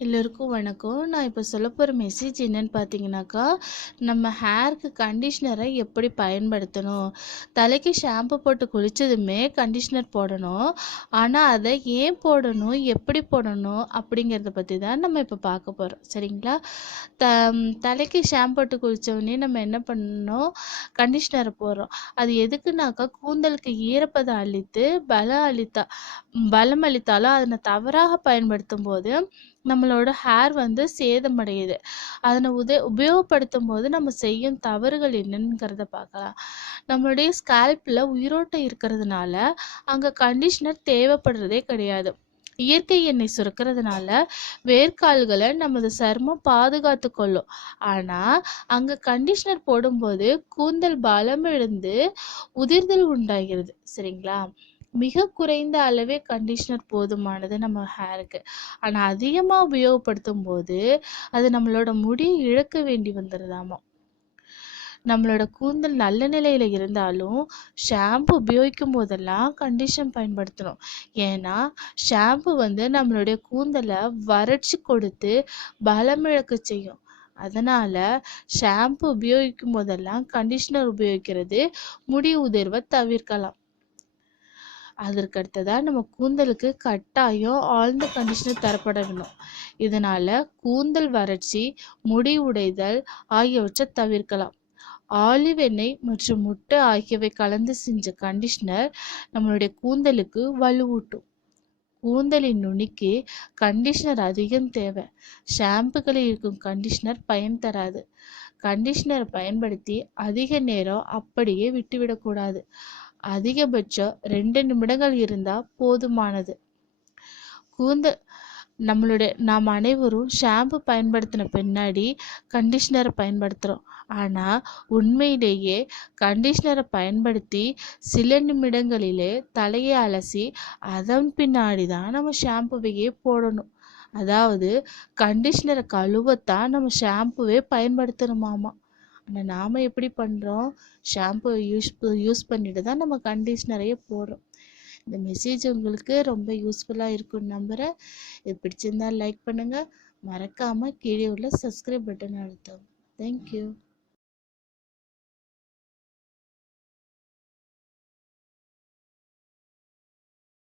எல்லோருக்கும் வணக்கம். நான் இப்போ சொல்ல போகிற மெசேஜ் என்னன்னு பார்த்தீங்கன்னாக்கா நம்ம ஹேருக்கு கண்டிஷ்னரை எப்படி பயன்படுத்தணும்? தலைக்கு ஷாம்பு போட்டு குளித்ததுமே கண்டிஷ்னர் போடணும். ஆனால் அதை ஏன் போடணும்? எப்படி போடணும்? அப்படிங்கிறத பற்றி தான் நம்ம இப்போ பார்க்க போகிறோம் சரிங்களா? த தலைக்கு ஷாம்பு போட்டு குளித்தோடனே நம்ம என்ன பண்ணணும்? கண்டிஷ்னரை போடுறோம். அது எதுக்குனாக்கா கூந்தலுக்கு ஈரப்பதம் அளித்து பலம் அளித்தா பலம் அளித்தாலும் அதனை தவறாக பயன்படுத்தும் போது நம்மளோட ஹேர் வந்து சேதமடையுது. அதனை உத உபயோகப்படுத்தும் போது நம்ம செய்யும் தவறுகள் என்னங்கிறத பார்க்கலாம். நம்மளுடைய ஸ்கேல்பில் உயிரோட்டம் இருக்கிறதுனால அங்கே கண்டிஷ்னர் தேவைப்படுறதே கிடையாது. இயற்கை எண்ணெய் சுரக்கிறதுனால வேர்க்கால்களை நமது சருமம் பாதுகாத்து கொள்ளும். ஆனால் அங்கே கண்டிஷ்னர் போடும்போது கூந்தல் பலமிழந்து உதிர்தல் உண்டாகிறது. சரிங்களா? மிக குறைந்த அளவே கண்டிஷ்னர் போதுமானது நம்ம ஹேருக்கு ஆனால் அதிகமாக உபயோகப்படுத்தும் போது அது நம்மளோட முடியை இழக்க வேண்டி வந்துடுதாமா நம்மளோட கூந்தல் நல்ல நிலையில் இருந்தாலும் ஷாம்பு உபயோகிக்கும் போதெல்லாம் கண்டிஷன் பயன்படுத்தணும். ஏன்னா ஷாம்பு வந்து நம்மளுடைய கூந்தலை வறட்சி கொடுத்து பலமிழக்க செய்யும். அதனால் ஷாம்பு உபயோகிக்கும் போதெல்லாம் கண்டிஷ்னர் உபயோகிக்கிறது முடி உதிர்வை தவிர்க்கலாம். அதற்கு அடுத்ததாக நம்ம கூந்தலுக்கு கட்டாயம் ஆழ்ந்த கண்டிஷனர் தரப்பட வேணும் இதனால் கூந்தல் வறட்சி முடி உடைதல் ஆகியவற்றை தவிர்க்கலாம். ஆலிவ் எண்ணெய் மற்றும் முட்டை ஆகியவை கலந்து செஞ்ச கண்டிஷ்னர் நம்மளுடைய கூந்தலுக்கு வலுவூட்டும். கூந்தலின் நுனிக்கு கண்டிஷ்னர் அதிகம் தேவை. ஷாம்புகளில் இருக்கும் கண்டிஷ்னர் பயன் தராது. கண்டிஷ்னர் பயன்படுத்தி அதிக நேரம் அப்படியே விட்டுவிடக்கூடாது. அதிகபட்சம் ரெண்டு நிமிடங்கள் இருந்தால் போதுமானது. கூந்த நம்மளுடைய நாம் அனைவரும் ஷாம்பு பயன்படுத்தின பின்னாடி கண்டிஷ்னரை பயன்படுத்துகிறோம் ஆனால் உண்மையிலேயே கண்டிஷ்னரை பயன்படுத்தி சில நிமிடங்களிலே தலையை அலசி அதன் பின்னாடி தான் நம்ம ஷாம்புவையே போடணும். அதாவது கண்டிஷ்னரை கழுவத்தான் நம்ம ஷாம்புவே பயன்படுத்தணுமாமா. ஆனால் நாம் எப்படி பண்ணுறோம் ஷாம்பு யூஸ் யூஸ் பண்ணிட்டு தான் நம்ம கண்டிஷ்னரையே போடுறோம். இந்த மெசேஜ் உங்களுக்கு ரொம்ப யூஸ்ஃபுல்லாக இருக்கும்னு நம்புகிறேன் இது பிடிச்சிருந்தா லைக் பண்ணுங்கள் மறக்காமல் கீழே உள்ள சப்ஸ்கிரைப் பட்டன் அழுத்தவும். தேங்க்யூ